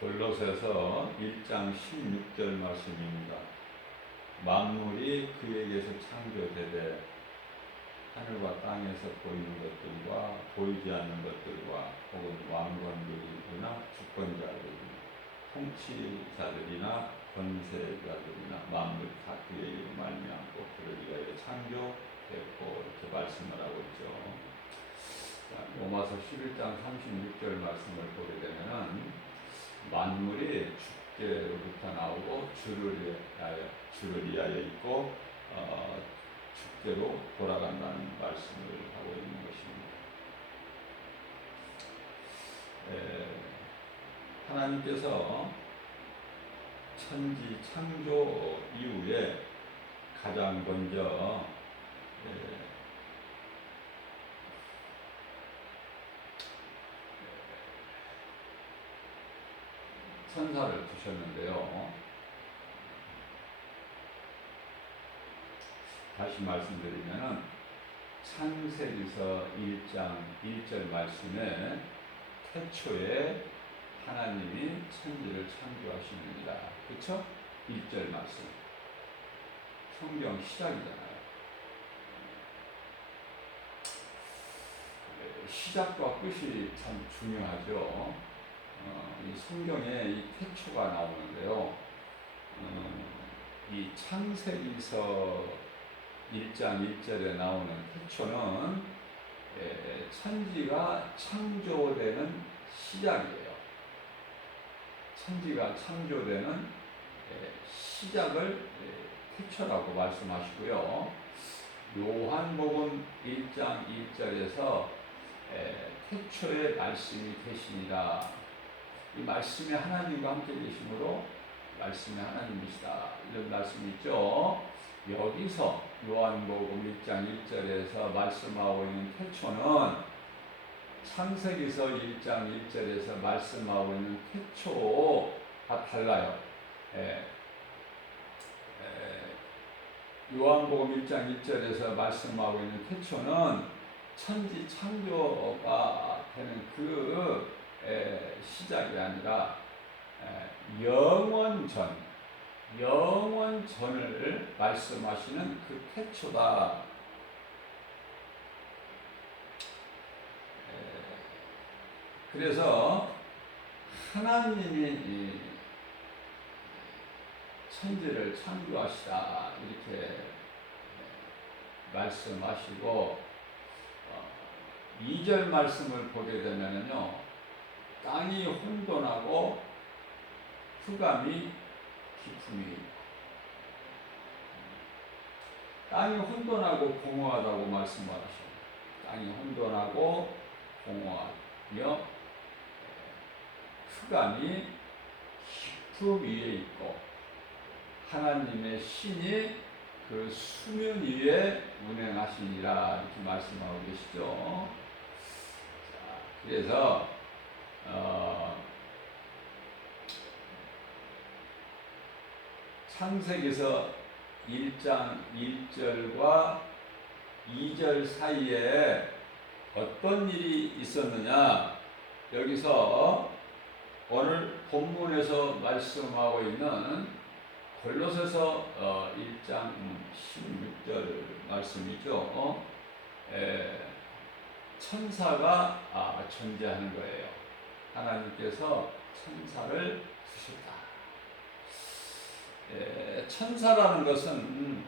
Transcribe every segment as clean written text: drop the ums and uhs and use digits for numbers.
골로새서 1장 16절 말씀입니다. 만물이 그에게서 창조되되 하늘과 땅에서 보이는 것들과 보이지 않는 것들과 혹은 왕권들이나 주권자들이나 통치자들이나 권세자들이나 만물 다 그의 이름 말미암고 그를 위하여 창조되었고 이렇게 말씀을 하고 있죠. 로마서 11장 36절 말씀을 보게 되면은 만물이 주께로부터 나오고 주를 위하여 있고 주께로 돌아간다는 말씀을 하고 있는 것입니다. 하나님께서 천지 창조 이후에 가장 먼저 천사를 두셨는데요. 다시 말씀드리면은 창세기서 1장 1절 말씀에 태초에 하나님이 천지를 창조하시느니라. 그렇죠? 1절 말씀. 성경 시작이잖아요. 시작과 끝이 참 중요하죠. 이 성경에 이 태초가 나오는데요. 이 창세기서 1장 1절에 나오는 태초는 천지가 창조되는 시작이에요. 천지가 창조되는 시작을 태초라고 말씀하시고요. 요한복음 1장 1절에서 태초에 말씀이 계시니라. 이 말씀이 하나님과 함께 계심으로 말씀이 하나님이시다. 이런 말씀이 있죠. 여기서 요한복음 1장 1절에서 말씀하고 있는 태초는 창세기서 1장 1절에서 말씀하고 있는 태초가 달라요. 요한복음 1장 1절에서 말씀하고 있는 태초는 천지 창조가 되는 그 시작이 아니라 영원전을 말씀하시는 그 태초다. 그래서 하나님이 천지를 창조하시다 이렇게 말씀하시고 2절 말씀을 보게 되면요, 땅이 혼돈하고 흑암이 깊음이 있고, 땅이 혼돈하고 공허하다고 말씀을 하십니다. 땅이 혼돈하고 공허하며 흑암이 깊음 위에 있고 하나님의 신이 그 수면 위에 운행하시니라 이렇게 말씀하고 계시죠. 자, 그래서 창세기서 1장 1절과 2절 사이에 어떤 일이 있었느냐, 여기서 오늘 본문에서 말씀하고 있는 골로새서 1장 16절 말씀이죠. 천사가 존재하는 거예요. 하나님께서 천사를 주셨다. 천사라는 것은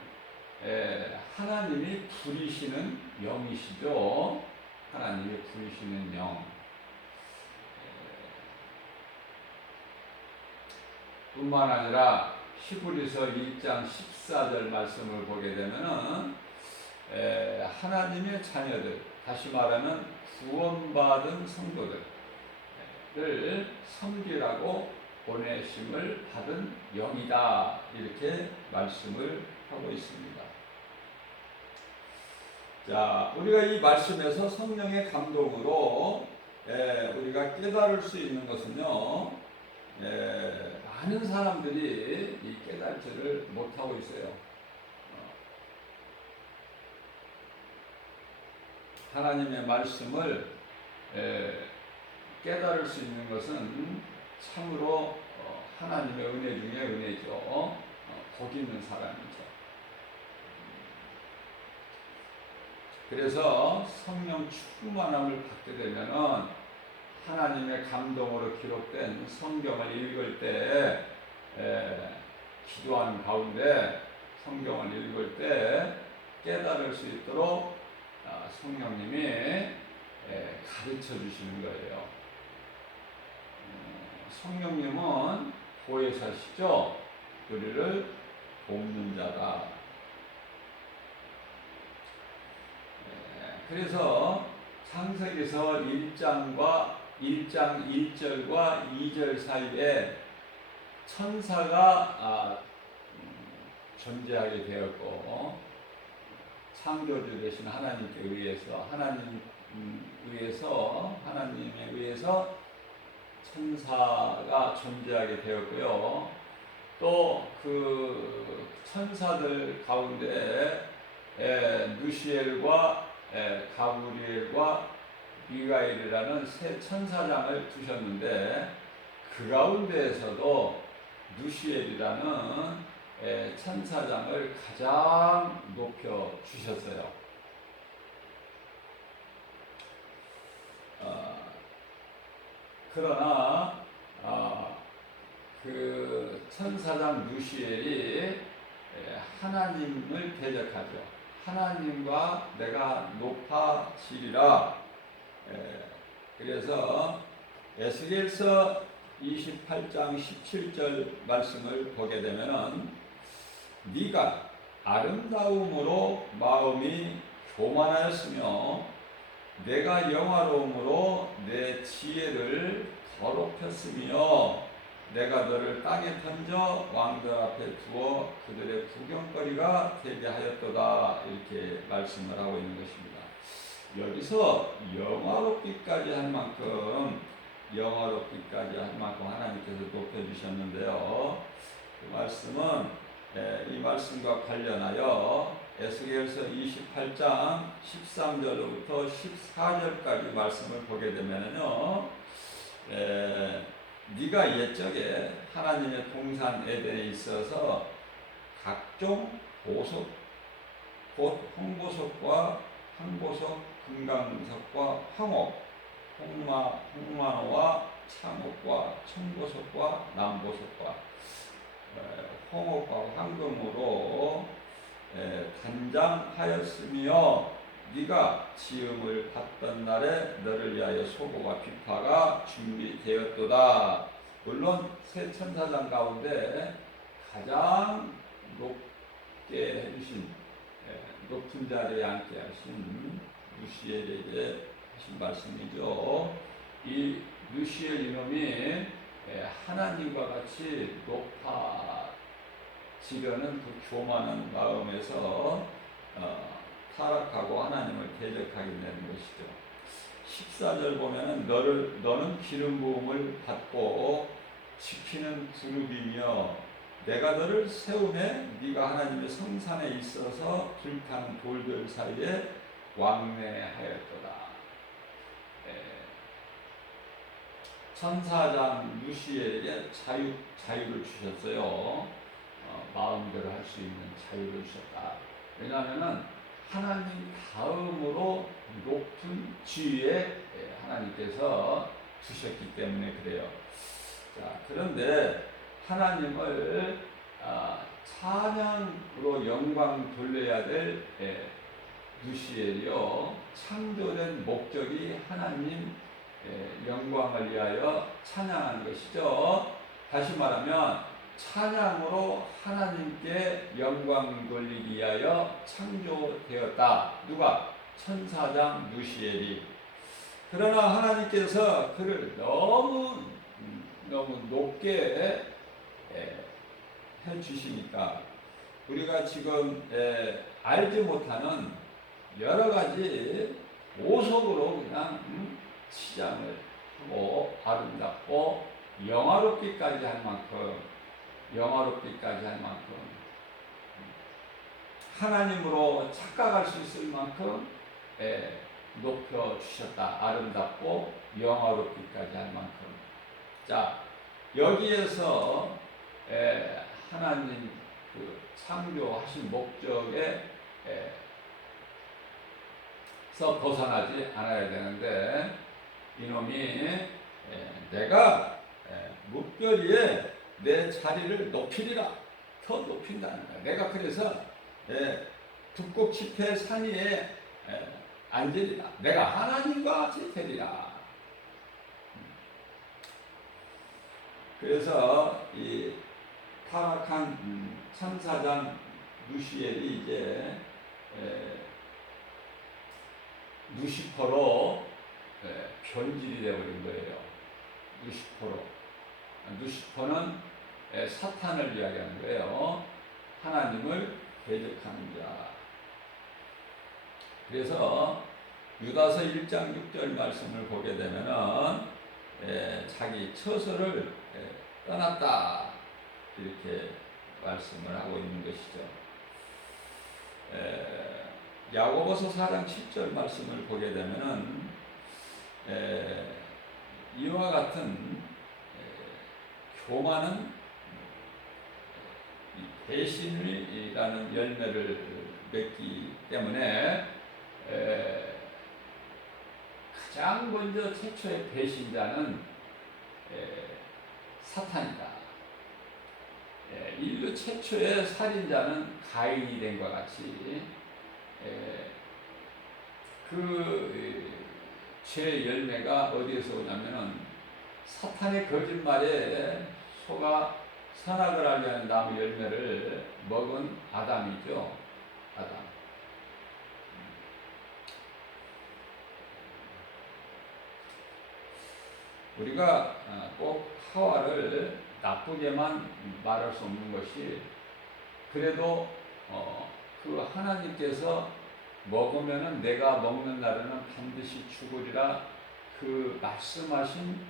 하나님이 부리시는 영이시죠. 하나님이 부리시는 영. 뿐만 아니라 히브리서 1장 14절 말씀을 보게 되면은 하나님의 자녀들, 다시 말하면 구원받은 성도들을 섬기라고 보내심을 받은 영이다 이렇게 말씀을 하고 있습니다. 자, 우리가 이 말씀에서 성령의 감동으로 우리가 깨달을 수 있는 것은요, 많은 사람들이 이 깨달지를 못하고 있어요. 하나님의 말씀을 깨달을 수 있는 것은 참으로 하나님의 은혜 중에 은혜죠. 복 있는 사람이죠. 그래서 성령 충만함을 받게 되면은 하나님의 감동으로 기록된 성경을 읽을 때 기도하는 가운데 성경을 읽을 때 깨달을 수 있도록 성령님이 가르쳐 주시는 거예요. 성령님은 보혜사시죠. 우리를 돕는 자다. 그래서 창세기서 1장 1절과 2절 사이에 천사가 존재하게 되었고 창조주 되신 하나님께 의해서 하나님에 의해서 천사가 존재하게 되었고요. 또 그 천사들 가운데 누시엘과 가브리엘과 미가엘이라는 세 천사장을 두셨는데 그 가운데에서도 누시엘이라는 천사장을 가장 높여 주셨어요. 그러나 그 천사장 누시엘이 하나님을 대적하죠. 하나님과 내가 높아지리라. 그래서 에스겔서 28장 17절 말씀을 보게 되면은 네가 아름다움으로 마음이 교만하였으며 내가 영화로움으로 내 지혜를 더럽혔으며 내가 너를 땅에 던져 왕들 앞에 두어 그들의 구경거리가 되게 하였도다. 이렇게 말씀을 하고 있는 것입니다. 여기서 영화롭기까지 할 만큼 하나님께서 높여주셨는데요. 그 말씀은 이 말씀과 관련하여 에스겔서 28장 13절로부터 14절까지 말씀을 보게 되면요, 네가 옛적에 하나님의 동산 에덴에 있어서 각종 보석, 곧 홍보석과 황보석, 금강석과 황옥, 홍마노와 창옥과 청보석과 남보석과 홍옥과 황금으로 단장하였으며 네가 지음을 받던 날에 너를 위하여 소고와 비파가 준비되었도다. 물론 세 천사장 가운데 가장 높게 해주신 높은 자리에 앉게 하신 누시엘에게 하신 말씀이죠. 이 누시엘 이놈이 하나님과 같이 높아지려는 그 교만한 마음에서 타락하고 하나님을 대적하게 되는 것이죠. 14절 보면은 너는 기름 부음을 받고 지키는 그룹이며 내가 너를 세우매 네가 하나님의 성산에 있어서 불타는 돌들 사이에 왕래하였도다. 천사장 누시엘에게 자유를 주셨어요. 마음대로 할 수 있는 자유를 주셨다. 왜냐하면은 하나님 다음으로 높은 지위에 하나님께서 두셨기 때문에 그래요. 자, 그런데 하나님을 찬양으로 영광 돌려야 될 누시엘이요, 창조된 목적이 하나님 영광을 위하여 찬양하는 것이죠. 다시 말하면 찬양으로 하나님께 영광 돌리기 위하여 창조되었다. 누가? 천사장 누시엘이. 그러나 하나님께서 그를 너무 높게 해주시니까 우리가 지금 알지 못하는 여러 가지 보석으로 그냥 치장을 하고 아름답고 영화롭기까지 할 만큼 하나님으로 착각할 수 있을 만큼 높여주셨다. 아름답고 영화롭기까지 할 만큼. 자, 여기에서 하나님 그 창조하신 목적에 서 벗어나지 않아야 되는데 이놈이 내가 묵별이에 내 자리를 높이리라, 더 높인다는 거야. 내가 그래서 북극 지폐 산 위에 앉으리라. 내가 하나님과 같이 되리라. 그래서 이 타락한 천사장 누시엘이 이제 누시퍼로 변질이 되어버린 거예요. 누시퍼로. 누시퍼는 사탄을 이야기하는 거예요. 하나님을 대적하는 자. 그래서 유다서 1장 6절 말씀을 보게 되면은 자기 처소를 떠났다 이렇게 말씀을 하고 있는 것이죠. 야고보서 4장 7절 말씀을 보게 되면은 이와 같은 교만은 배신이라는 열매를 맺기 때문에 가장 먼저 최초의 배신자는 사탄이다. 인류 최초의 살인자는 가인이 된 것 같이 그 죄의 열매가 어디에서 오냐면은 사탄의 거짓말에 속아 선악을 알게 하는 나무 열매를 먹은 아담이죠. 아담. 우리가 꼭 하와를 나쁘게만 말할 수 없는 것이, 그래도 그 하나님께서 먹으면은 내가 먹는 날에는 반드시 죽으리라 그 말씀하신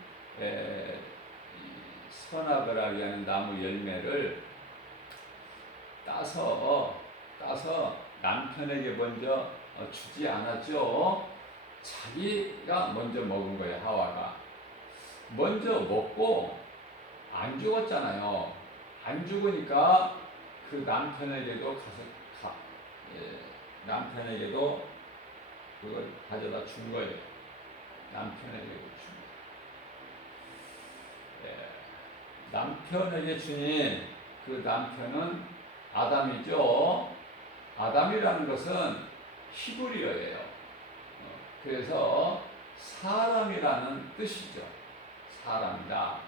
선악을 알게 하는 나무 열매를 따서 남편에게 먼저 주지 않았죠. 자기가 먼저 먹은 거예요. 하와가 먼저 먹고 안 죽었잖아요. 안 죽으니까 그 남편에게도 남편에게도 그걸 가져다 준 거예요. 남편에게도 준 거예요. 남편에게 주니 그 남편은 아담이죠. 아담이라는 것은 히브리어예요. 그래서 사람이라는 뜻이죠. 사람이다.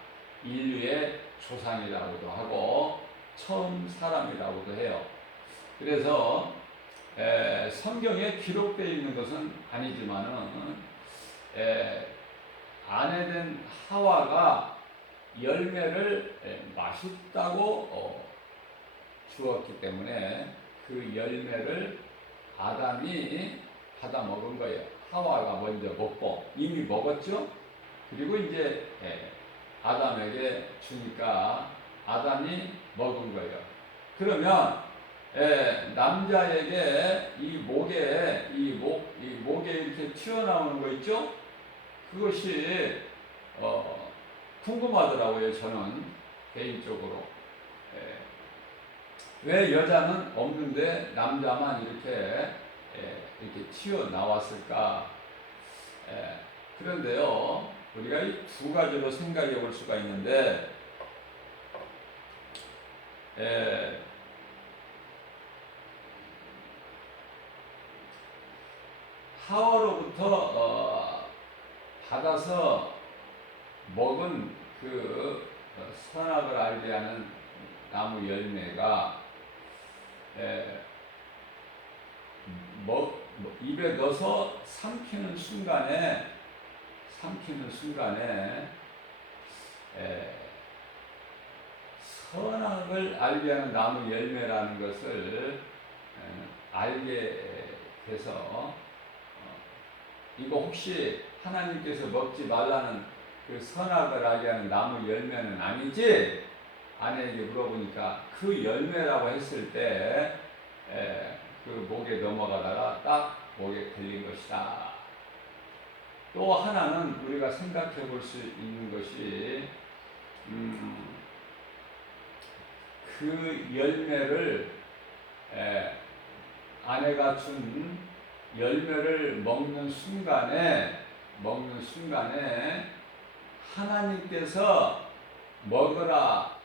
인류의 조상이라고도 하고 처음 사람이라고도 해요. 그래서 성경에 기록되어 있는 것은 아니지만은 아내된 하와가 열매를 맛있다고 주었기 때문에 그 열매를 아담이 받아 먹은 거예요. 하와가 먼저 먹고 이미 먹었죠. 그리고 이제 아담에게 주니까 아담이 먹은 거예요. 그러면 남자에게 이 목에 이렇게 튀어나오는 거 있죠? 그것이 궁금하더라고요. 저는 개인적으로 왜 여자는 없는데 남자만 이렇게 튀어나왔을까? 그런데요, 우리가 이 두 가지로 생각해 볼 수가 있는데, 하와로부터 받아서 먹은 그 선악을 알게 하는 나무 열매가 입에 넣어서 삼키는 순간에 선악을 알게 하는 나무 열매라는 것을 알게 돼서 이거 혹시 하나님께서 먹지 말라는 그 선악을 알게 하는 나무 열매는 아니지? 아내에게 물어보니까 그 열매라고 했을 때 그 목에 넘어가다가 딱 목에 걸린 것이다. 또 하나는 우리가 생각해 볼 수 있는 것이 그 열매를 아내가 준 열매를 먹는 순간에 하나님께서 먹으라,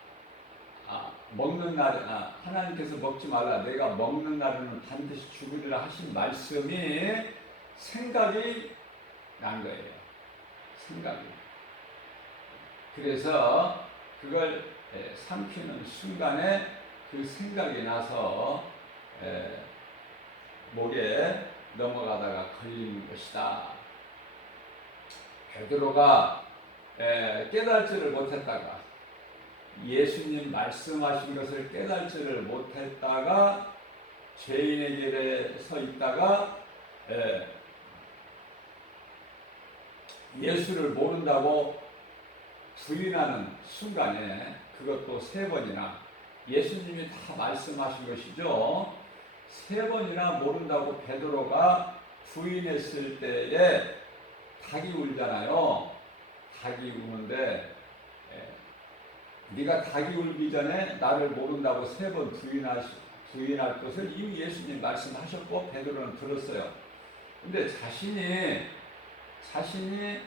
먹는 날, 하나님께서 먹지 말라, 내가 먹는 날에는 반드시 죽으리라 하신 말씀이 생각이 난 거예요. 생각이. 그래서 그걸 삼키는 순간에 그 생각이 나서 목에 넘어가다가 걸리는 것이다. 베드로가 깨달지를 못했다가, 예수님 말씀하신 것을 깨달지를 못했다가 죄인의 길에 서 있다가 예수를 모른다고 부인하는 순간에, 그것도 3번이나, 예수님이 다 말씀하신 것이죠. 3번이나 모른다고 베드로가 부인했을 때에 닭이 울잖아요. 닭이 우는데 네가 닭이 울기 전에 나를 모른다고 3번 부인할 것을 이미 예수님 말씀하셨고 베드로는 들었어요. 근데 자신이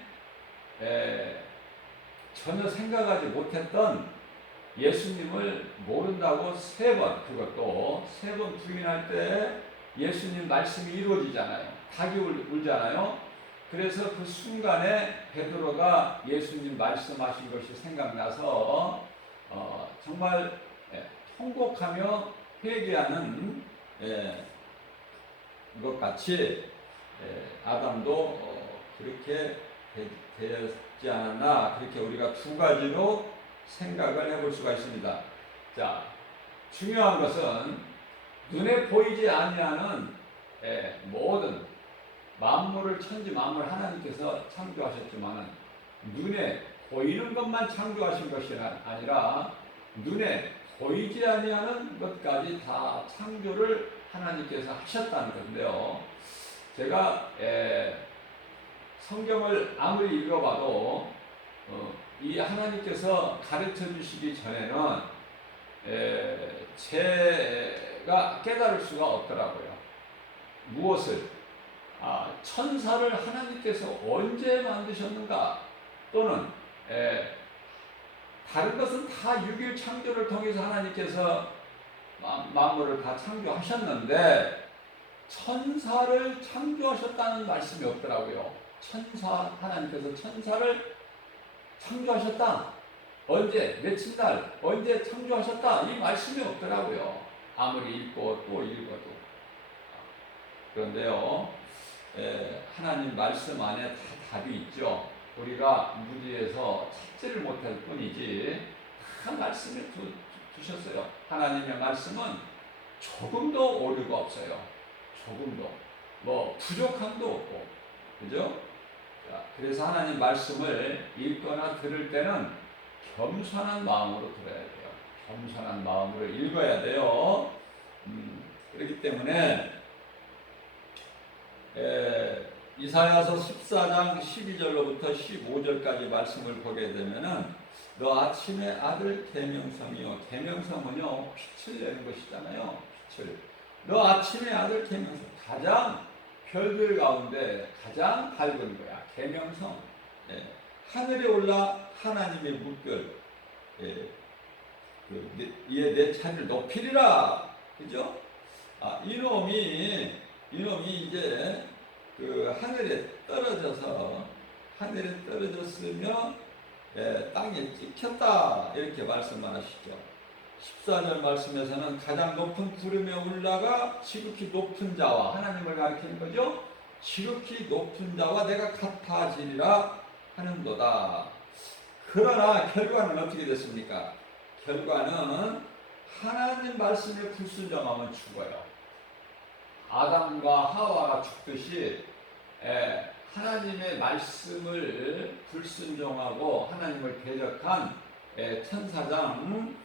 전혀 생각하지 못했던 예수님을 모른다고 3번, 그것도 3번 부인할 때 예수님 말씀이 이루어지잖아요. 닭이 울잖아요. 그래서 그 순간에 베드로가 예수님 말씀하신 것이 생각나서 정말 통곡하며 회개하는 것 같이 아담도 그렇게 되었지 않았나, 그렇게 우리가 2가지로 생각을 해볼 수가 있습니다. 자, 중요한 것은 눈에 보이지 아니하는 모든 만물을, 천지 만물 하나님께서 창조하셨지만 눈에 보이는 것만 창조하신 것이 아니라 눈에 보이지 아니하는 것까지 다 창조를 하나님께서 하셨다는 건데요. 제가 성경을 아무리 읽어봐도 이 하나님께서 가르쳐 주시기 전에는 제가 깨달을 수가 없더라고요. 무엇을? 천사를 하나님께서 언제 만드셨는가? 또는 다른 것은 다 6일 창조를 통해서 하나님께서 만물을 다 창조하셨는데 천사를 창조하셨다는 말씀이 없더라고요. 하나님께서 천사를 창조하셨다. 언제, 며칠 날, 언제 창조하셨다. 이 말씀이 없더라고요. 아무리 읽고 또 읽어도. 그런데요, 하나님 말씀 안에 다 답이 있죠. 우리가 무지해서 찾지를 못할 뿐이지 다 말씀을 두셨어요. 하나님의 말씀은 조금도 오류가 없어요. 조금도. 뭐 부족함도 없고. 그죠? 자, 그래서 하나님 말씀을 읽거나 들을 때는 겸손한 마음으로 들어야 돼요. 겸손한 마음으로 읽어야 돼요. 그렇기 때문에 이사야서 14장 12절로부터 15절까지 말씀을 보게 되면은 너 아침의 아들 계명성이요. 계명성은요, 빛을 내는 것이잖아요. 빛을. 너 아침의 아들 계명성. 가장 별들 가운데 가장 밝은 거야. 계명성. 하늘에 올라 하나님의 물결. 이에 내 차를 높이리라. 그죠? 이놈이 이제 그 하늘에 떨어졌으며 땅에 찍혔다, 이렇게 말씀하시죠. 14절 말씀에서는 가장 높은 구름에 올라가 지극히 높은 자와, 하나님을 가리키는 거죠. 지극히 높은 자와 내가 같아지리라 하는도다. 그러나 결과는 어떻게 됐습니까? 결과는 하나님 말씀에 불순종하면 죽어요. 아담과 하와가 죽듯이 하나님의 말씀을 불순종하고 하나님을 대적한 천사장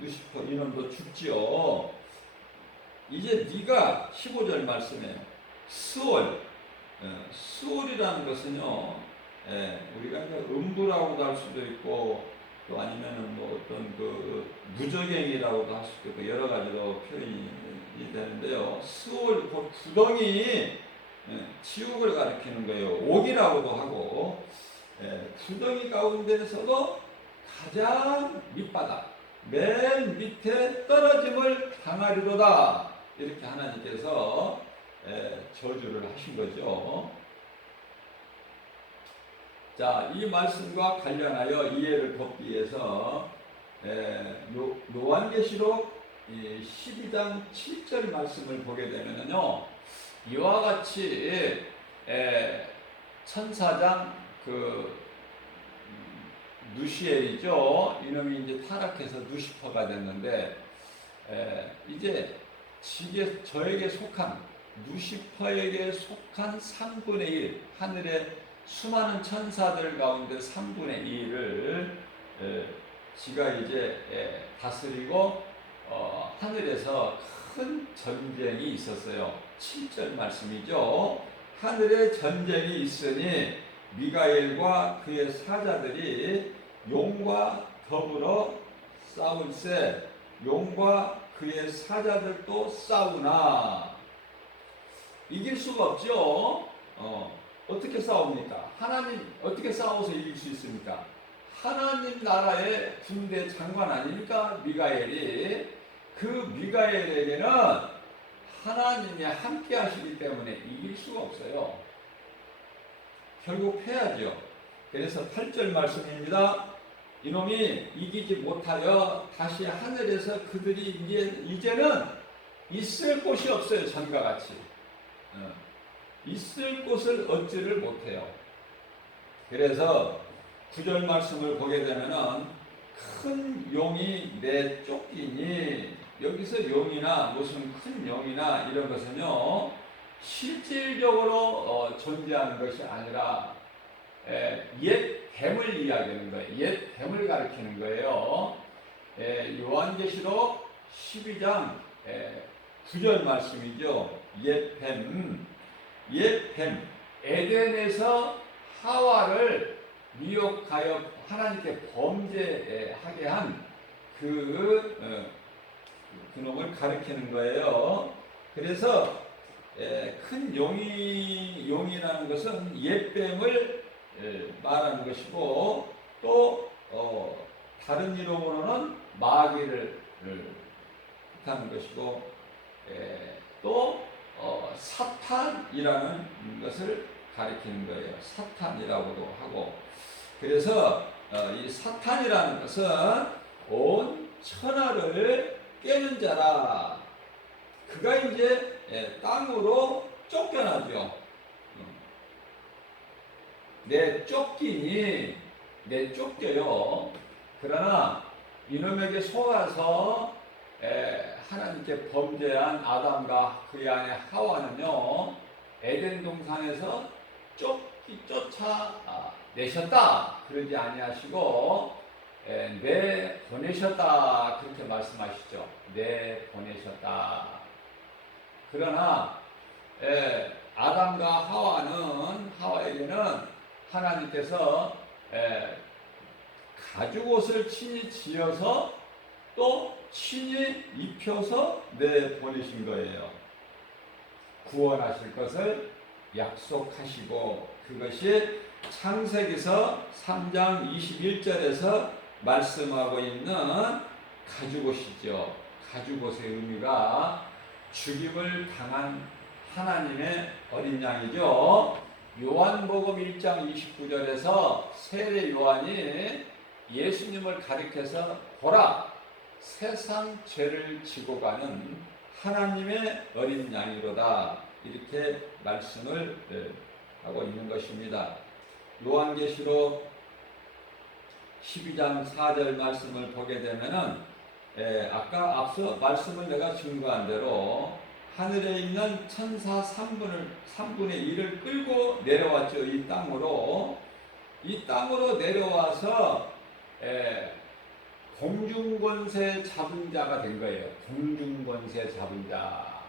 루시퍼 이놈도 죽지요. 이제 네가 15절 말씀에 수월이라는 것은요, 우리가 이제 음부라고도 할 수도 있고 또 아니면은 뭐 어떤 그 무적행이라고도 할 수 있고 여러 가지로 표현이 되는데요. 수월 곧 구덩이, 지옥을 가리키는 거예요. 옥이라고도 하고, 구덩이 가운데서도 가장 밑바닥, 맨 밑에 떨어짐을 당하리로다. 이렇게 하나님께서 저주를 하신 거죠. 자, 이 말씀과 관련하여 이해를 돕기 위해서 요한계시록 12장 7절 말씀을 보게 되면요, 이와 같이 천사장 누시엘이죠. 이놈이 이제 타락해서 누시퍼가 됐는데, 이제 저에게 속한 누시퍼에게 속한 3분의 1, 하늘의 수많은 천사들 가운데 3분의 1을 지가 이제 다스리고 하늘에서 큰 전쟁이 있었어요. 7절 말씀이죠. 하늘에 전쟁이 있으니 미가엘과 그의 사자들이 용과 더불어 싸울세 용과 그의 사자들도 싸우나. 이길 수가 없죠. 어떻게 싸웁니까? 하나님 어떻게 싸워서 이길 수 있습니까? 하나님 나라의 군대 장관 아닙니까? 미가엘이. 그 미가엘에게는 하나님이 함께 하시기 때문에 이길 수가 없어요. 결국 패야죠. 그래서 8절 말씀입니다. 이놈이 이기지 못하여 다시 하늘에서 그들이 이제는 있을 곳이 없어요. 전과 같이. 있을 곳을 얻지를 못해요. 그래서 9절 말씀을 보게 되면은 큰 용이 내쫓기니, 여기서 용이나 무슨 큰 용이나 이런 것은요 실질적으로 존재하는 것이 아니라 옛 뱀을 이야기하는 거예요. 옛 뱀을 가리키는 거예요. 요한계시록 12장 9절 말씀이죠. 옛 뱀, 에덴에서 하와를 미혹하여 하나님께 범죄하게 한 그놈을 가리키는 거예요. 그래서 큰 용이라는 것은 옛뱀을 말하는 것이고, 또 다른 이름으로는 마귀를 뜻하는 것이고, 또 사탄이라는 것을 가리키는 거예요. 사탄이라고도 하고. 그래서 이 사탄이라는 것은 온 천하를 깨는 자라. 그가 이제 땅으로 쫓겨나죠. 쫓겨요. 그러나 이놈에게 속아서 하나님께 범죄한 아담과 그의 아내 하와는요, 에덴 동산에서 쫓아내셨다. 그러지 아니하시고 내보내셨다. 그렇게 말씀하시죠. 내보내셨다. 그러나 아담과 하와에게는 하나님께서 가죽옷을 친히 지어서 또 친히 입혀서 내보내신 거예요. 구원하실 것을 약속하시고, 그것이 창세기서 3장 21절에서 말씀하고 있는 가죽옷이죠. 가죽옷의 의미가 죽임을 당한 하나님의 어린 양이죠. 요한복음 1장 29절에서 세례 요한이 예수님을 가리켜서 보라, 세상 죄를 지고 가는 하나님의 어린 양이로다. 이렇게 말씀을 하고 있는 것입니다. 요한계시록 12장 4절 말씀을 보게 되면은 아까 앞서 말씀을 내가 증거한 대로 하늘에 있는 천사 3분의 1을 끌고 내려왔죠. 이 땅으로 내려와서 공중권세 잡은 자가 된 거예요. 공중권세 잡은 자.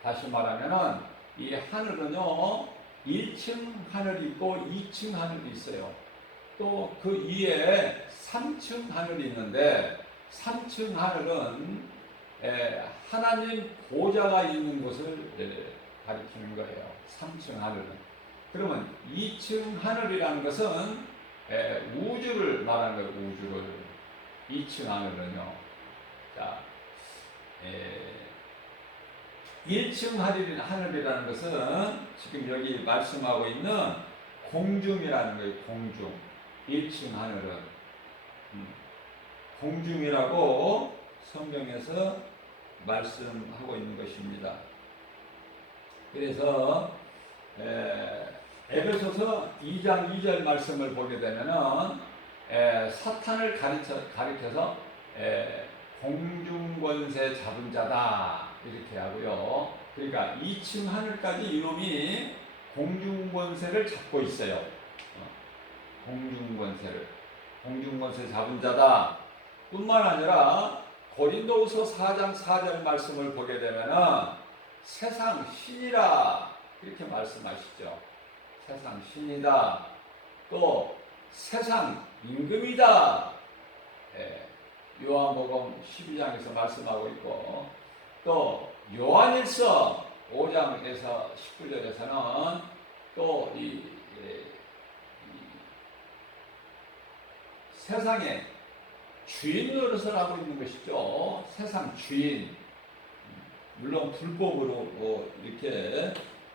다시 말하면은 이 하늘은요 1층 하늘이 있고 2층 하늘이 있어요. 또 그 위에 3층 하늘이 있는데 3층 하늘은 하나님 보좌가 있는 곳을 가리키는 거예요. 3층 하늘은. 그러면 2층 하늘이라는 것은 우주를 말하는 거예요. 우주를. 2층 하늘은요. 자, 1층 하늘이라는 것은 지금 여기 말씀하고 있는 공중이라는 거예요. 공중. 1층 하늘은 공중이라고 성경에서 말씀하고 있는 것입니다. 그래서 에베소서 2장 2절 말씀을 보게 되면은 사탄을 가리켜서 공중권세 잡은 자다 이렇게 하고요. 그러니까 2층 하늘까지 이놈이 공중권세를 잡고 있어요. 공중권세 잡은 자다 뿐만 아니라 고린도후서 4장 4절 말씀을 보게 되면은 세상 신이라 이렇게 말씀하시죠. 세상 신이다. 또 세상 임금이다. 요한복음 12장에서 말씀하고 있고 또 요한일서 5장에서 19절에서는 또 이 세상의 주인 노릇을 하고 있는 것이죠. 세상 주인. 물론 불법으로 이렇게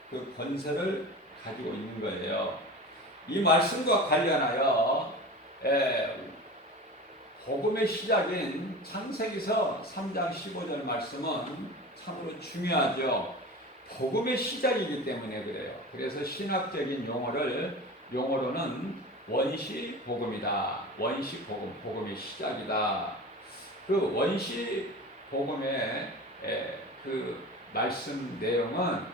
그 권세를 가지고 있는 거예요. 이 말씀과 관련하여 복음의 시작인 창세기서 3장 15절 말씀은 참으로 중요하죠. 복음의 시작이기 때문에 그래요. 그래서 신학적인 용어로는 원시 복음이다. 원시 복음, 복음의 시작이다. 그 원시 복음의 그 말씀 내용은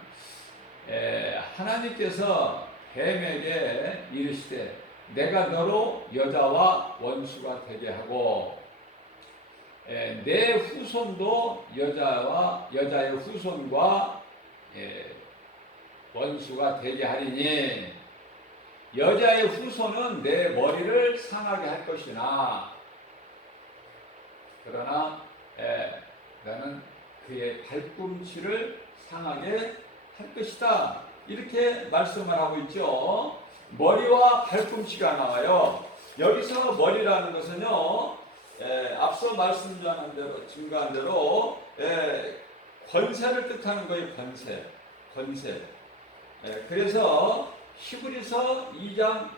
하나님께서 뱀에게 이르시되 내가 너로 여자와 원수가 되게 하고 내 후손도 여자의 후손과 원수가 되게 하리니 여자의 후손은 내 머리를 상하게 할 것이나 그러나 나는 그의 발꿈치를 상하게 할 것이다. 이렇게 말씀을 하고 있죠. 머리와 발꿈치가 나와요. 여기서 머리라는 것은요, 앞서 말씀드린 대로, 증가한 대로, 권세를 뜻하는 거예요, 권세. 그래서 히브리서 2장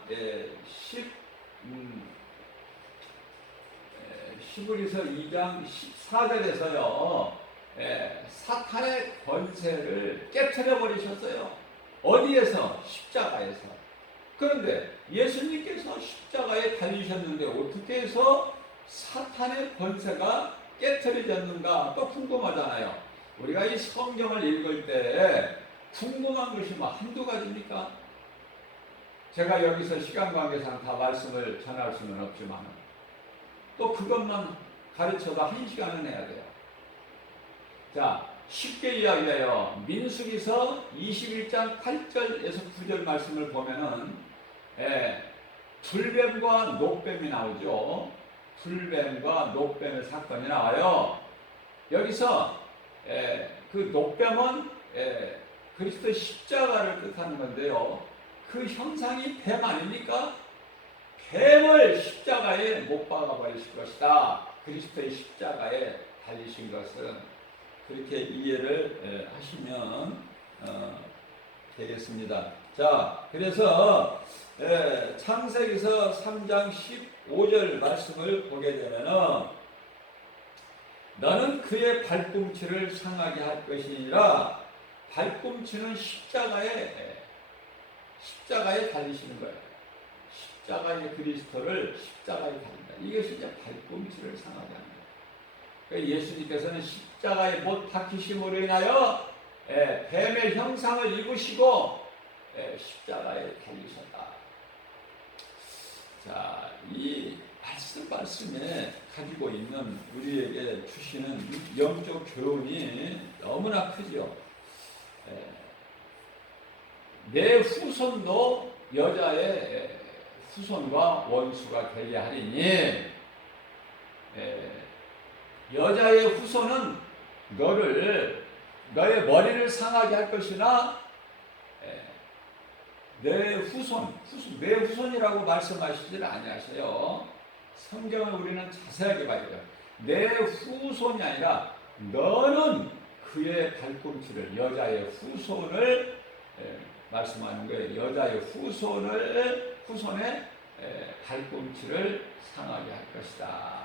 14절에서요, 사탄의 권세를 깨트려 버리셨어요. 어디에서? 십자가에서. 그런데 예수님께서 십자가에 달리셨는데 어떻게 해서 사탄의 권세가 깨트려졌는가 또 궁금하잖아요. 우리가 이 성경을 읽을 때 궁금한 것이 한두 가지입니까? 제가 여기서 시간 관계상 다 말씀을 전할 수는 없지만 또 그것만 가르쳐도 1시간은 해야 돼요. 자, 쉽게 이야기해요. 민수기서 21장 8절에서 9절 말씀을 보면은 불뱀과 녹뱀이 나오죠. 불뱀과 녹뱀의 사건이 나와요. 여기서 그 녹뱀은 그리스도 십자가를 뜻하는 건데요. 그 형상이 뱀 아닙니까? 뱀을 십자가에 못 박아 버리실 것이다. 그리스도의 십자가에 달리신 것은 그렇게 이해를 하시면 되겠습니다. 자, 그래서 창세기서 3장 15절 말씀을 보게 되면은 너는 그의 발꿈치를 상하게 할 것이니라. 발꿈치는 십자가에 달리시는 거예요. 십자가의 그리스도를 십자가에 달린다. 이것이 이제 발꿈치를 상하게 합니다. 그러니까 예수님께서는 십자가에 못 박히심으로 인하여 뱀의 형상을 입으시고 십자가에 달리셨다. 자, 이 말씀에 가지고 있는 우리에게 주시는 영적 교훈이 너무나 크죠. 내 후손도 여자의 후손과 원수가 되게 하리니 여자의 후손은 너의 머리를 상하게 할 것이나 내 후손이라고 말씀하시질 아니하세요. 성경을 우리는 자세하게 봐야 돼요. 내 후손이 아니라 너는 그의 발꿈치를, 여자의 후손을 말씀하는 거예요. 여자의 후손의 발꿈치를 상하게 할 것이다.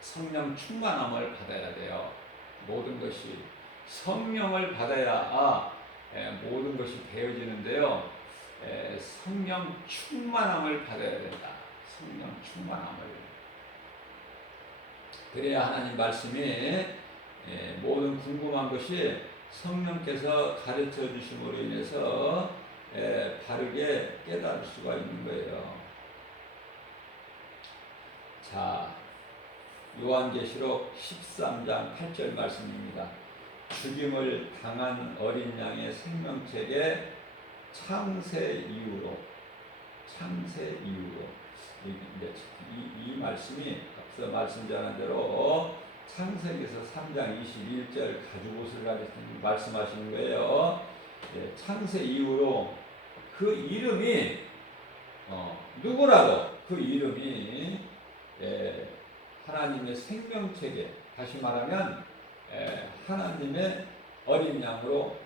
성령 충만함을 받아야 돼요. 모든 것이 성령을 받아야 모든 것이 되어지는데요. 성령 충만함을 받아야 된다. 성령 충만함을. 그래야 하나님 말씀이 모든 궁금한 것이 성령께서 가르쳐 주심으로 인해서 바르게 깨달을 수가 있는 거예요. 자, 요한계시록 13장 8절 말씀입니다. 죽임을 당한 어린 양의 생명책에 창세 이후로 이 말씀이 앞서 말씀드린 대로 창세기에서 3장 21절 가죽옷을 가리키는 말씀하시는 거예요. 창세 이후로 그 이름이 누구라도 그 이름이 하나님의 생명책에, 다시 말하면 하나님의 어린 양으로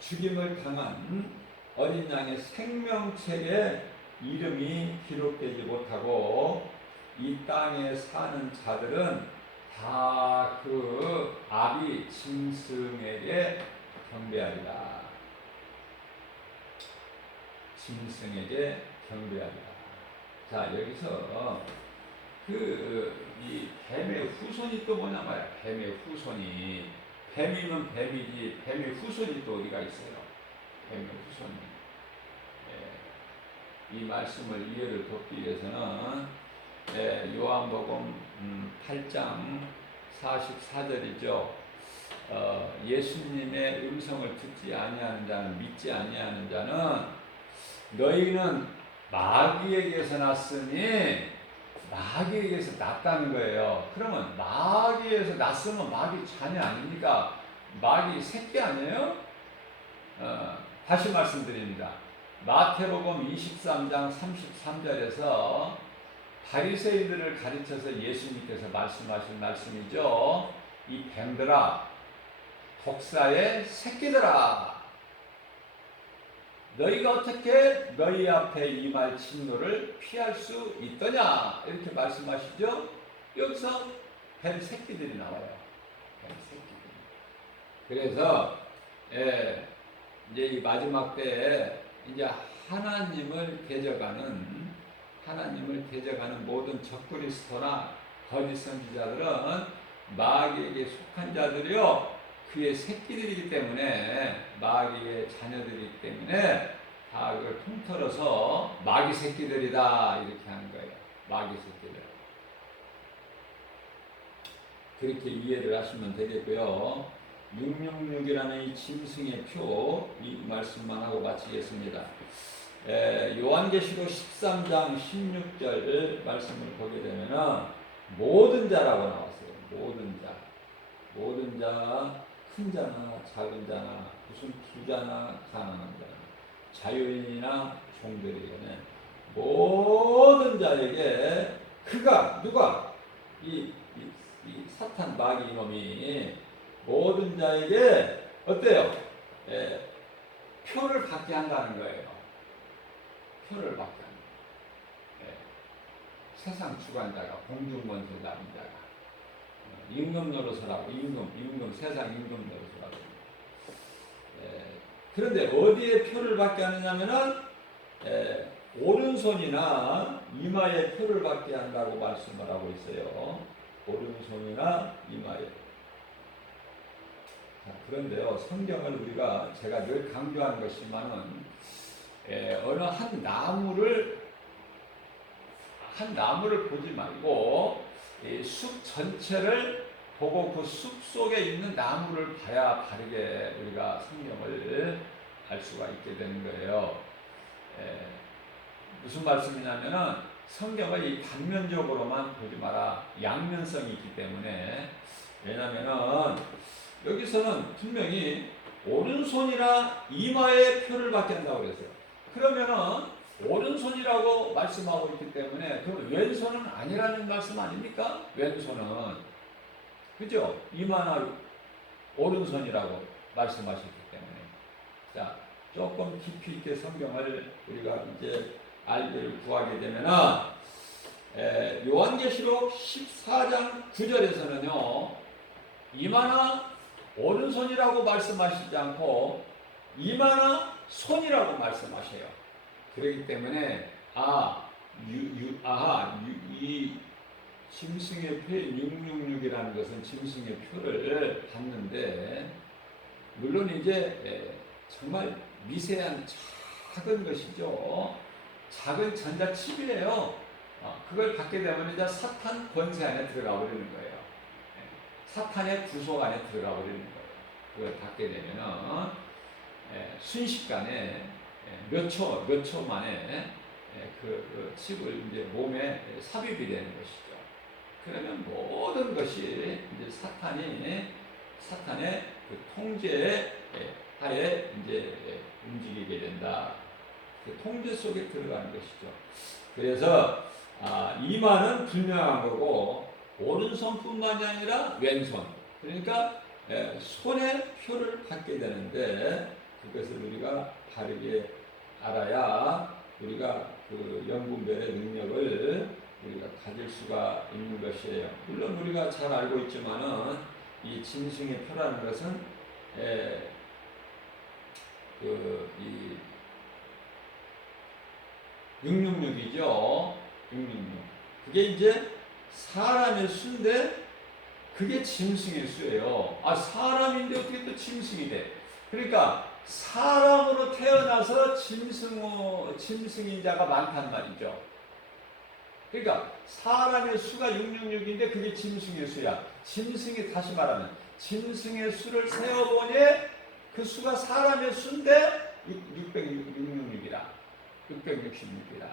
죽임을 당한 어린 양의 생명책에 이름이 기록되지 못하고 이 땅에 사는 자들은 다 그 아비 짐승에게 경배하리라. 짐승에게 경배하리라. 자, 여기서 이 뱀의 후손이 또 뭐냐 말이야. 뱀의 후손이, 뱀이면 뱀이지 뱀의 후손이 또 어디가 있어요. 뱀의 후손이. 이 말씀을 이해를 돕기 위해서는 요한복음 8장 44절이죠. 예수님의 음성을 듣지 아니하는 자는, 믿지 아니하는 자는 너희는 마귀에게서 났으니, 마귀에게서 났다는 거예요. 그러면 마귀에서 났으면 마귀 자녀 아닙니까? 마귀 새끼 아니에요? 다시 말씀드립니다. 마태복음 23장 33절에서 바리새인들을 가르쳐서 예수님께서 말씀하신 말씀이죠. 이 뱀들아, 독사의 새끼들아, 너희가 어떻게 너희 앞에 임할 진노를 피할 수 있더냐, 이렇게 말씀하시죠. 여기서 뱀 새끼들이 나와요. 뱀 새끼들. 그래서 이제 이 마지막 때에 이제 하나님을 대적하는 모든 적그리스도나 거짓 선지자들은 마귀에게 속한 자들이요, 그의 새끼들이기 때문에, 마귀의 자녀들이기 때문에 다 그걸 통틀어서 마귀 새끼들이다 이렇게 하는 거예요. 마귀 새끼들. 그렇게 이해를 하시면 되겠고요. 666이라는 이 짐승의 표, 이 말씀만 하고 마치겠습니다. 요한계시록 13장 16절 말씀을 보게 되면은 모든 자라고 나왔어요. 모든 자, 큰 자나 작은 자나 무슨 부자나 가난한 자나 자유인이나 종들에게는 모든 자에게 그가, 누가, 이 사탄 마귀 이놈이 모든 자에게 어때요? 표를 받게 한다는 거예요. 표를 받게 한다. 세상 주관자가, 공중권세 잡은 자가, 임금 노릇을 임금, 세상 임금 노릇을 하고. 그런데 어디에 표를 받게 하느냐면은 오른손이나 이마에 표를 받게 한다고 말씀을 하고 있어요. 오른손이나 이마에. 자, 그런데요, 성경을 제가 늘 강조하는 것이지만은 어느 한 나무를 보지 말고 숲 전체를 보고 그 숲 속에 있는 나무를 봐야 바르게 우리가 성경을 알 수가 있게 되는 거예요. 무슨 말씀이냐면은 성경을 이 단면적으로만 보지 마라. 양면성이 있기 때문에. 왜냐면은 여기서는 분명히 오른손이나 이마에 표를 받게 한다고 그랬어요. 그러면은 오른손이라고 말씀하고 있기 때문에 그럼 왼손은 아니라는 말씀 아닙니까? 왼손은 그죠? 이마나 오른손이라고 말씀하셨기 때문에. 자, 조금 깊이 있게 성경을 우리가 이제 알기를 구하게 되면은 요한계시록 14장 9절에서는요 이마나 오른손이라고 말씀하시지 않고 이마나 손이라고 말씀하셔요. 그렇기 때문에 이 짐승의 표 666이라는 것은 짐승의 표를 받는데 물론 이제 정말 미세한 작은 것이죠. 작은 전자칩이에요. 그걸 받게 되면 이제 사탄 권세 안에 들어가 버리는 거예요. 사탄의 구속 안에 들어가 버리는 거예요. 그걸 받게 되면은 순식간에 몇 초 만에 그 칩을 이제 몸에 삽입이 되는 것이죠. 그러면 모든 것이 이제 사탄의 그 통제 하에 이제 움직이게 된다. 그 통제 속에 들어가는 것이죠. 그래서 이마는 분명한 거고 오른손뿐만이 아니라 왼손. 그러니까 손에 표를 받게 되는데 그것을 우리가 바르게 알아야 우리가 그 영분별의 능력을 우리가 가질 수가 있는 것이에요. 물론 우리가 잘 알고 있지만은 이 짐승의 표라는 것은 이 666이죠. 666. 그게 이제 사람의 수인데 그게 짐승의 수예요. 사람인데 어떻게 또 짐승이 돼? 그러니까 사람으로 태어나서 짐승인 자가 많단 말이죠. 그러니까 사람의 수가 666인데 그게 짐승의 수야. 짐승이 다시 말하면 짐승의 수를 세어보니 그 수가 사람의 수인데 666이라. 666이라.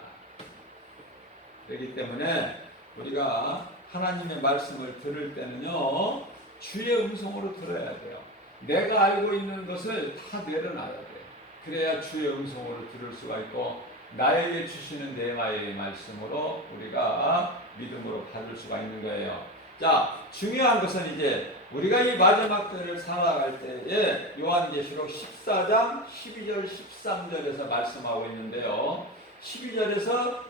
그렇기 때문에 우리가 하나님의 말씀을 들을 때는요 주의 음성으로 들어야 돼요. 내가 알고 있는 것을 다 내려놔야 돼. 그래야 주의 음성으로 들을 수가 있고 나에게 주시는 내마의 말씀으로 우리가 믿음으로 받을 수가 있는 거예요. 자, 중요한 것은 이제 우리가 이 마지막 때를 살아갈 때에 요한계시록 14장 12절 13절에서 말씀하고 있는데요. 12절에서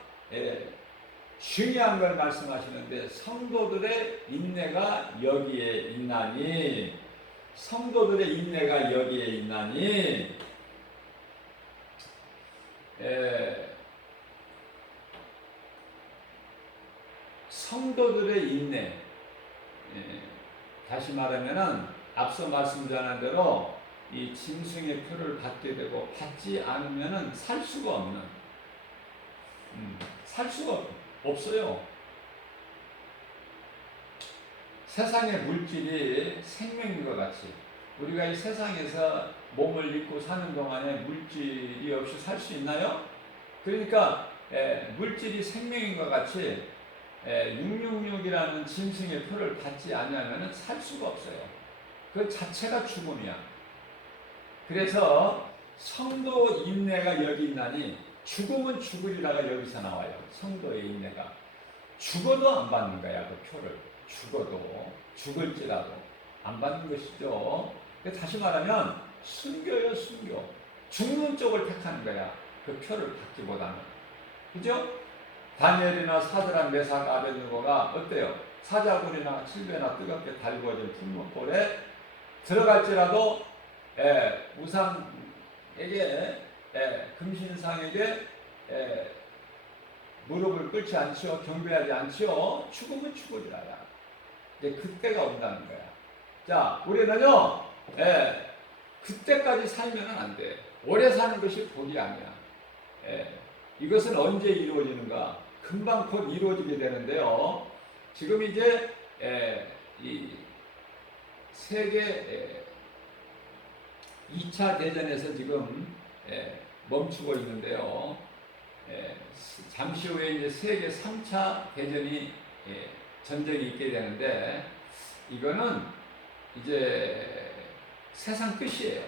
중요한 걸 말씀하시는데 성도들의 인내가 여기에 있나니 성도들의 인내가 여기에 있나니 성도들의 인내 다시 말하면은 앞서 말씀 전한 대로 이 짐승의 표를 받게 되고 받지 않으면은 살 수가 없는 살 수가 없어요. 세상의 물질이 생명인 것 같이 우리가 이 세상에서 몸을 입고 사는 동안에 물질이 없이 살 수 있나요? 그러니까 물질이 생명인 것 같이 666이라는 짐승의 표를 받지 않으면 살 수가 없어요. 그 자체가 죽음이야. 그래서 성도 인내가 여기 있나니 죽음은 죽으리라가 여기서 나와요. 성도의 인내가. 죽어도 안 받는 거야, 그 표를. 죽어도. 죽을지라도 안 받는 것이죠. 다시 말하면 순교요, 순교. 죽는 쪽을 택하는 거야. 그 표를 받기보다는. 그죠? 다니엘이나 사드락, 메삭, 아벳느고가 어때요? 사자굴이나 칠배나 뜨겁게 달구어진 풀무불에 들어갈지라도 우상에게 금신상에게 무릎을 꿇지 않지요. 경배하지 않지요. 죽으면 죽으리라야. 이제 그때가 온다는 거야. 자, 우리는요 그때까지 살면 안 돼. 오래 사는 것이 복이 아니야. 이것은 언제 이루어지는가? 금방 곧 이루어지게 되는데요. 지금 이제 이 세계 2차 대전에서 지금 멈추고 있는데요. 잠시 후에 이제 세계 3차 대전이 전쟁이 있게 되는데 이거는 이제 세상 끝이에요.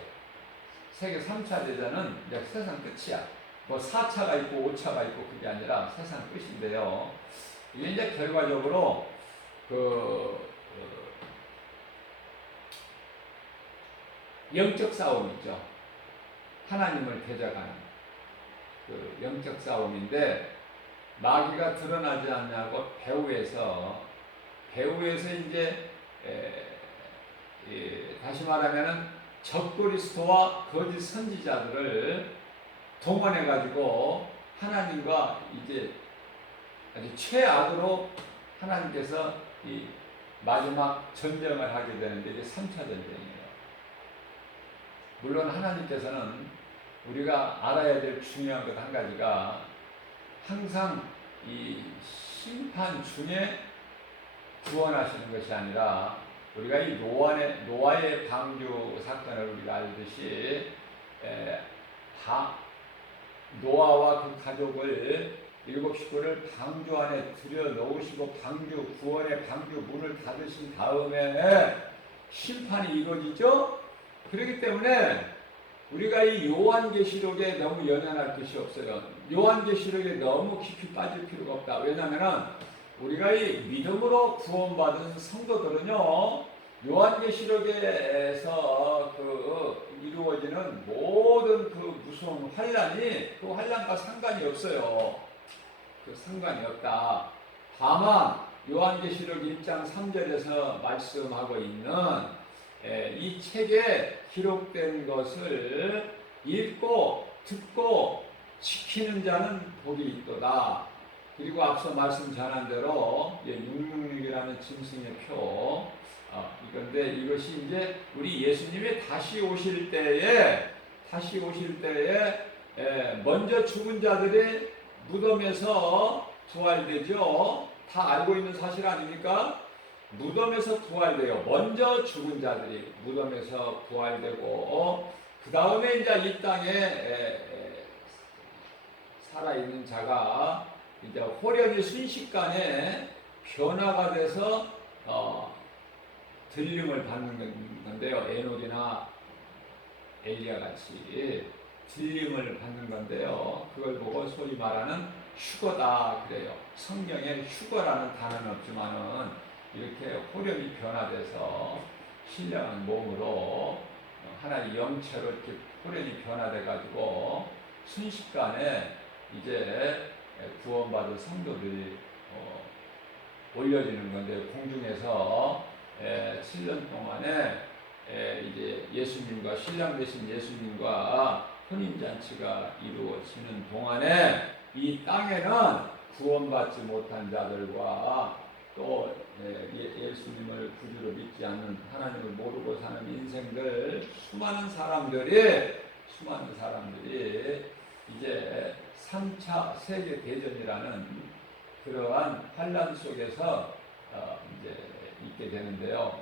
세계 3차 대전은 이제 세상 끝이야. 뭐 4차가 있고 5차가 있고 그게 아니라 세상 끝인데요. 이게 이제 결과적으로 영적 싸움이죠. 하나님을 대적하는 그 영적 싸움인데 마귀가 드러나지 않냐고 배후에서 이제 다시 말하면은 적그리스도와 거짓 선지자들을 동원해 가지고 하나님과 이제 아주 최악으로 하나님께서 이 마지막 전쟁을 하게 되는데 이게 3차 전쟁이에요. 물론 하나님께서는 우리가 알아야 될 중요한 것 한 가지가 항상 이 심판 중에 구원하시는 것이 아니라 우리가 이 노아의 방주 사건을 우리가 알듯이 노아와 그 가족을 7 식구를 방주 안에 들여놓으시고 구원의 방주 문을 닫으신 다음에 심판이 이루어지죠. 그렇기 때문에 우리가 이 요한계시록에 너무 연연할 것이 없어요. 요한계시록에 너무 깊이 빠질 필요가 없다. 왜냐하면 우리가 이 믿음으로 구원받은 성도들은요, 요한계시록에서 이루어지는 모든 그 무서운 환란이 그 환란과 상관이 없어요. 그 상관이 없다. 다만 요한계시록 1장 3절에서 말씀하고 있는 이 책에 기록된 것을 읽고 듣고 지키는 자는 복이 있도다. 그리고 앞서 말씀 전한 대로 666이라는 짐승의 표 이건데 이것이 이제 우리 예수님이 다시 오실 때에 먼저 죽은 자들이 무덤에서 부활되죠. 다 알고 있는 사실 아닙니까? 무덤에서 부활돼요. 먼저 죽은 자들이 무덤에서 부활되고 그 다음에 이제 이 땅에 살아있는 자가 이제 호련히 순식간에 변화가 돼서 들림을 받는 건데요. 에녹이나 엘리야 같이 들림을 받는 건데요. 그걸 보고 소위 말하는 휴거다 그래요. 성경에 휴거라는 단어는 없지만은 이렇게 호련히 변화돼서 신령한 몸으로 하나의 영체로 이렇게 호련히 변화돼 가지고 순식간에 이제 구원받은 성도들이 올려지는 건데 공중에서 7년 동안에 이제 예수님과 신랑 되신 예수님과 혼인잔치가 이루어지는 동안에 이 땅에는 구원받지 못한 자들과 또 예수님을 구주로 믿지 않는 하나님을 모르고 사는 인생들 수많은 사람들이 이제 3차 세계 대전이라는 그러한 환란 속에서 이제 있게 되는데요.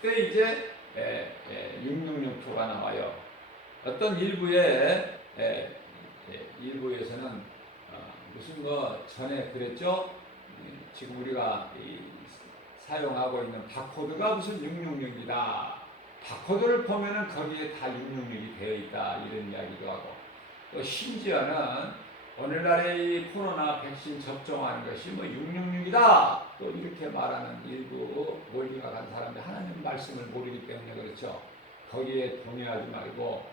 그때 이제 666표가 나와요. 어떤 일부에서는 무슨 전에 그랬죠? 지금 우리가 사용하고 있는 바코드가 무슨 666이다. 바코드를 보면은 거기에 다 666이 되어 있다. 이런 이야기도 하고. 또 심지어는 오늘날의 이 코로나 백신 접종하는 것이 666이다. 또 이렇게 말하는 일부 멀리가 간 사람들 하나님 말씀을 모르기 때문에 그렇죠. 거기에 동의하지 말고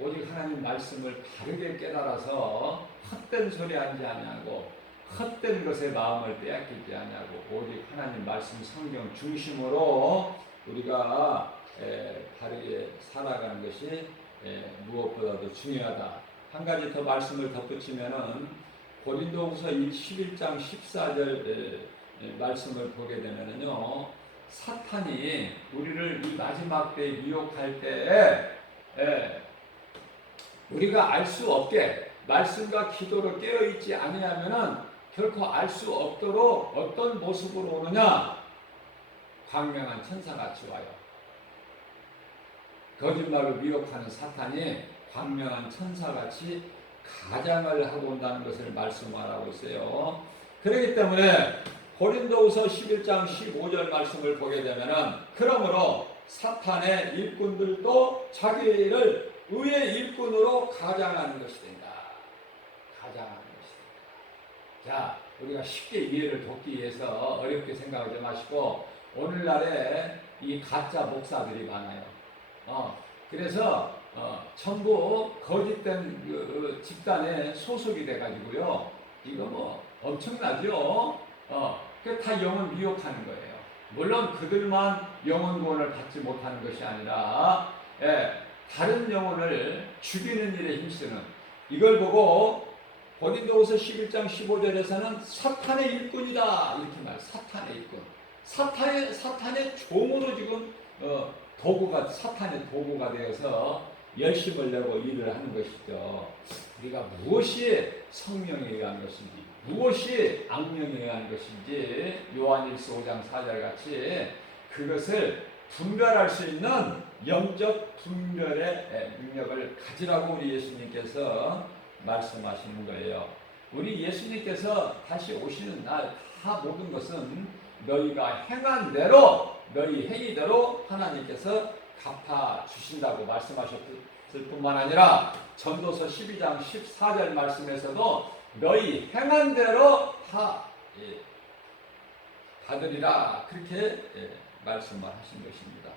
오직 하나님 말씀을 바르게 깨달아서 헛된 소리 하지 아니하고 헛된 것에 마음을 빼앗기지 아니하고 오직 하나님 말씀 성경 중심으로 우리가 바르게 살아가는 것이 무엇보다도 중요하다. 한 가지 더 말씀을 덧붙이면은 고린도후서 11장 14절 말씀을 보게 되면은요, 사탄이 우리를 이 마지막 때에 미혹할 때에 우리가 알 수 없게 말씀과 기도로 깨어있지 아니하면은 결코 알 수 없도록 어떤 모습으로 오느냐? 광명한 천사같이 와요. 거짓말로 미혹하는 사탄이 광명한 천사같이 가장을 하고 온다는 것을 말씀하고 있어요. 그렇기 때문에 고린도후서 11장 15절 말씀을 보게 되면은 그러므로 사탄의 일꾼들도 자기를 의의 일꾼으로 가장하는 것이 된다. 가장하는 것이 된다. 자, 우리가 쉽게 이해를 돕기 위해서 어렵게 생각하지 마시고 오늘날에 이 가짜 목사들이 많아요. 그래서 전부 거짓된 그 집단에 소속이 돼가지고요. 이거 뭐 엄청나죠. 그 다 영혼 미혹하는 거예요. 물론 그들만 영혼 구원을 받지 못하는 것이 아니라 다른 영혼을 죽이는 일에 힘쓰는 이걸 보고 고린도후서 11장 15절에서는 사탄의 일꾼이다 이렇게 말해요. 사탄의 일꾼. 사탄의 종으로 지금 사탄의 도구가 되어서 열심을 내고 일을 하는 것이죠. 우리가 무엇이 성령에 의한 것인지, 무엇이 악령에 의한 것인지 요한일서 5장 4절 같이 그것을 분별할 수 있는 영적 분별의 능력을 가지라고 우리 예수님께서 말씀하시는 거예요. 우리 예수님께서 다시 오시는 날 다 모든 것은 너희가 행한 대로 너희 행위대로 하나님께서 갚아 주신다고 말씀하셨을 뿐만 아니라 전도서 12장 14절 말씀에서도 너희 행한 대로 다 받으리라 그렇게 말씀을 하신 것입니다.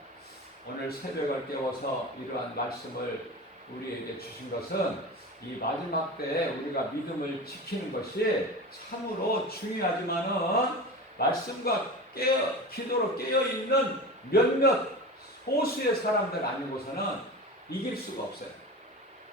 오늘 새벽을 깨워서 이러한 말씀을 우리에게 주신 것은 이 마지막 때에 우리가 믿음을 지키는 것이 참으로 중요하지만은 말씀과 기도로 깨어있는 몇몇 소수의 사람들 아니고서는 이길 수가 없어요.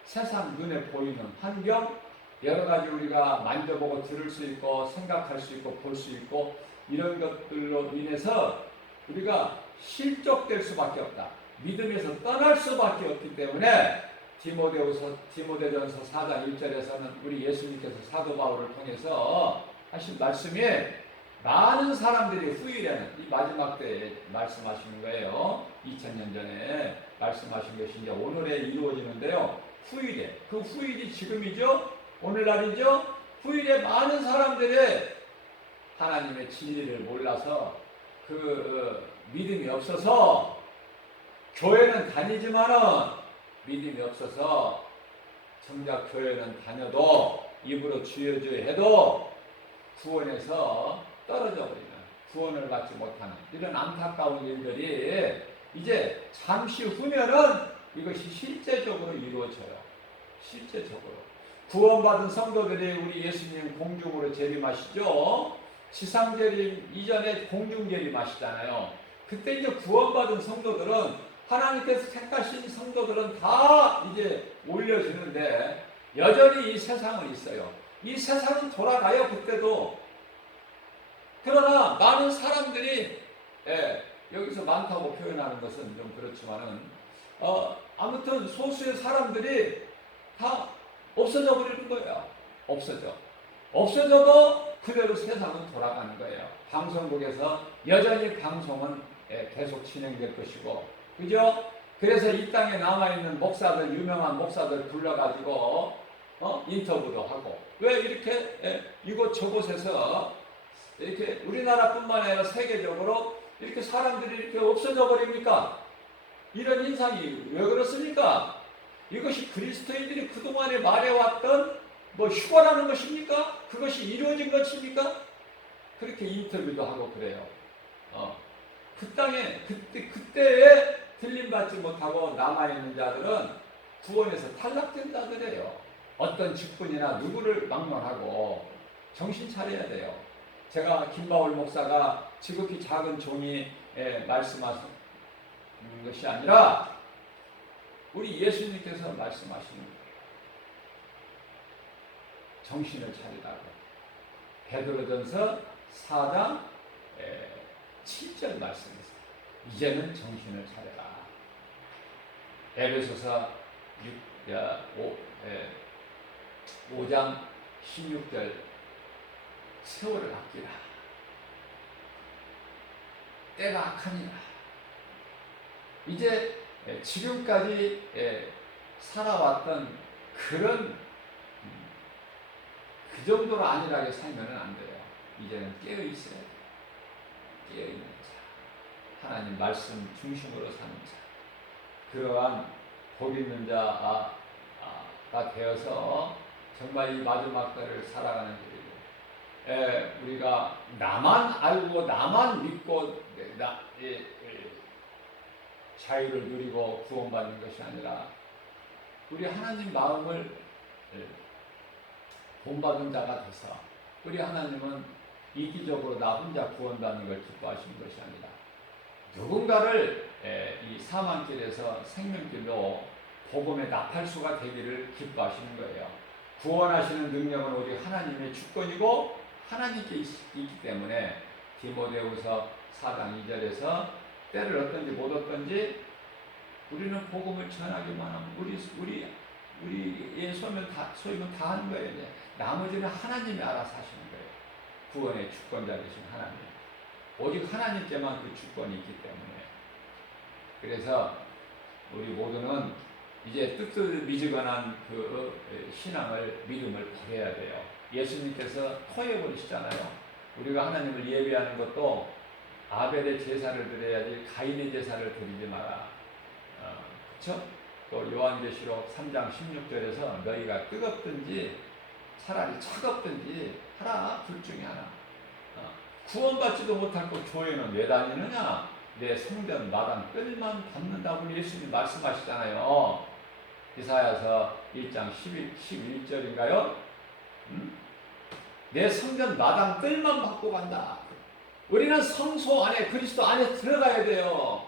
세상 눈에 보이는 환경, 여러 가지 우리가 만져보고 들을 수 있고 생각할 수 있고 볼 수 있고 이런 것들로 인해서 우리가 실족될 수밖에 없다. 믿음에서 떠날 수밖에 없기 때문에 디모데전서 4장 1절에서는 우리 예수님께서 사도 바울을 통해서 하신 말씀이 많은 사람들이 후일에는 이 마지막 때에 말씀하시는 거예요. 2000년 전에 말씀하신 것이 이제 오늘에 이루어지는데요. 후일에, 그 후일이 지금이죠. 오늘날이죠. 후일에 많은 사람들이 하나님의 진리를 몰라서 그 믿음이 없어서 교회는 다니지만은 믿음이 없어서 정작 교회는 다녀도 입으로 주여 주여 해도 구원에서 떨어져 버리는 구원을 받지 못하는 이런 안타까운 일들이 이제 잠시 후면은 이것이 실제적으로 이루어져요. 실제적으로 구원받은 성도들이 우리 예수님 공중으로 재림하시죠. 지상 재림 이전에 공중 재림하시잖아요. 그때 이제 구원받은 성도들은 하나님께서 택하신 성도들은 다 이제 올려지는데 여전히 이 세상은 있어요. 이 세상은 돌아가요. 그때도. 그러나 많은 사람들이 여기서 많다고 표현하는 것은 좀 그렇지만은 아무튼 소수의 사람들이 다 없어져 버리는 거예요. 없어져도 그대로 세상은 돌아가는 거예요. 방송국에서 여전히 방송은 계속 진행될 것이고 그죠? 그래서 이 땅에 남아있는 목사들, 유명한 목사들 불러가지고 인터뷰도 하고 왜 이렇게 이곳저곳에서 이렇게 우리나라뿐만 아니라 세계적으로 이렇게 사람들이 이렇게 없어져 버립니까? 이런 인상이 왜 그렇습니까? 이것이 그리스도인들이 그동안에 말해왔던 뭐 휴거라는 것입니까? 그것이 이루어진 것입니까? 그렇게 인터뷰도 하고 그래요. 그 땅에 그때에 틀림받지 못하고 남아있는 자들은 구원에서 탈락된 자들이에요. 어떤 직분이나 누구를 막론하고 정신 차려야 돼요. 제가 김바울 목사가 지극히 작은 종이 말씀하신 것이 아니라 우리 예수님께서 말씀하시는 거예요. 정신을 차리라고. 베드로전서 4장 7절 말씀이세요. 이제는 정신을 차려라. 에베소서 5장 16절 세월을 아끼라. 때가 악하니라. 이제 지금까지 살아왔던 그런 정도로 안일하게 살면 안 돼요. 이제는 깨어 있어야 돼요. 깨어 있는 자, 하나님 말씀 중심으로 사는 자, 그러한 복 있는 자가 되어서 정말 이 마지막 때를 살아가는 길이고, 우리가 나만 알고 나만 믿고 자유를 누리고 구원받는 것이 아니라 우리 하나님 마음을 본받은 자가 돼서 우리 하나님은 이기적으로 나 혼자 구원받는 걸 기뻐하시는 것이 아니라 누군가를 이 사망길에서 생명길로 복음의 나팔수가 되기를 기뻐하시는 거예요. 구원하시는 능력은 우리 하나님의 주권이고 하나님께 있기 때문에 디모데후서 4장 2절에서 때를 얻든지 못 얻든지 우리는 복음을 전하기만 하면 우리의 소임은 다 하는 거예요. 이제. 나머지는 하나님이 알아서 하시는 거예요. 구원의 주권자 되신 하나님. 오직 하나님께만 그 주권이 있기 때문에. 그래서 우리 모두는 이제 뜨뜻미지근한 그 신앙을, 믿음을 버려야 돼요. 예수님께서 토해버리시잖아요. 우리가 하나님을 예배하는 것도 아벨의 제사를 드려야지 가인의 제사를 드리지 마라. 그렇죠? 또 요한계시록 3장 16절에서 너희가 뜨겁든지 차라리 차갑든지 하라, 둘 중에 하나. 구원받지도 못하고 교회는 왜 다니느냐? 내 성전 마당 뜰만 밟는다고 예수님 말씀하시잖아요. 이사야서 1장 11절인가요? 내 성전 마당 뜰만 밟고 간다. 우리는 성소 안에, 그리스도 안에 들어가야 돼요.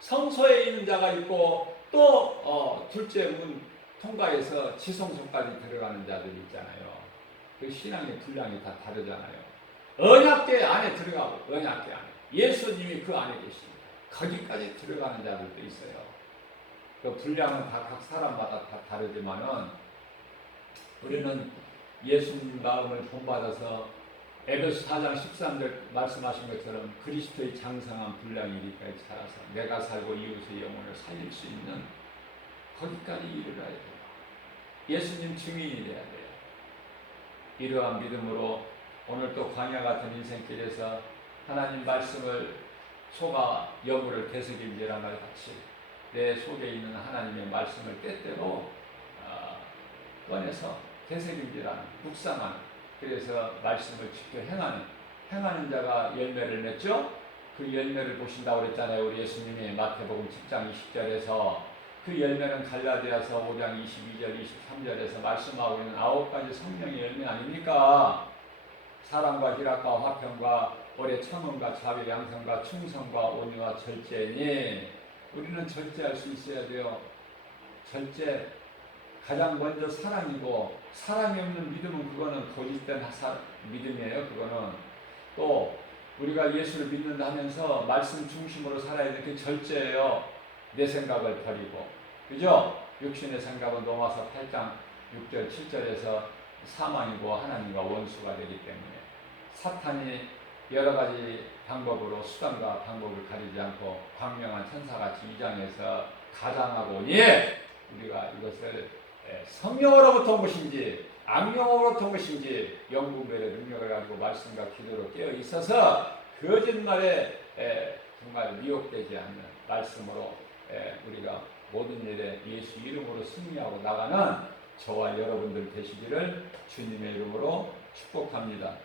성소에 있는 자가 있고 또 둘째 문 통과해서 지성소까지 들어가는 자들이 있잖아요. 그 신앙의 분량이 다 다르잖아요. 언약궤 안에 들어가고 언약궤 안에 예수님이 그 안에 계십니다. 거기까지 들어가는 자들도 있어요. 그 분량은 다 각 사람마다 다 다르지만은 우리는 예수님 마음을 본받아서 에베소 4장 13절 말씀하신 것처럼 그리스도의 장성한 분량이 이르기까지 자라서 내가 살고 이웃의 영혼을 살릴 수 있는 거기까지 이르러야 돼요. 예수님 증인이 돼야 돼요. 이러한 믿음으로 오늘 또 광야 같은 인생길에서 하나님 말씀을 소가 여물을 되새김질한 것 같이 내 속에 있는 하나님의 말씀을 때때로 꺼내서 되새김질하는, 묵상하는, 그래서 말씀을 지켜 행하는 자가 열매를 맺죠. 그 열매를 보신다고 그랬잖아요. 우리 예수님이 마태복음 10장 20절에서 그 열매는 갈라디아서 5장 22절 23절에서 말씀하고 있는 9가지 성령의 열매 아닙니까? 사랑과 희락과 화평과 오래 참음과 자비 양성과 충성과 온유와 절제니 우리는 절제할 수 있어야 돼요. 절제 가장 먼저 사랑이고, 사랑이 없는 믿음은 그거는 거짓된 믿음이에요. 그거는 또 우리가 예수를 믿는다 하면서 말씀 중심으로 살아야 될 게 절제예요. 내 생각을 버리고, 그죠? 육신의 생각은 로마서 8장 6절 7절에서 사망이고 하나님과 원수가 되기 때문에 사탄이 여러 가지 방법으로 수단과 방법을 가리지 않고 광명한 천사같이 위장해서 가장하고 오니 우리가 이것을 성령으로부터 온 것인지 악령으로부터 온 것인지 영분별의 능력을 가지고 말씀과 기도로 깨어 있어서 거짓말에 정말 미혹되지 않는 말씀으로 우리가 모든 일에 예수 이름으로 승리하고 나가는 저와 여러분들 되시기를 주님의 이름으로 축복합니다.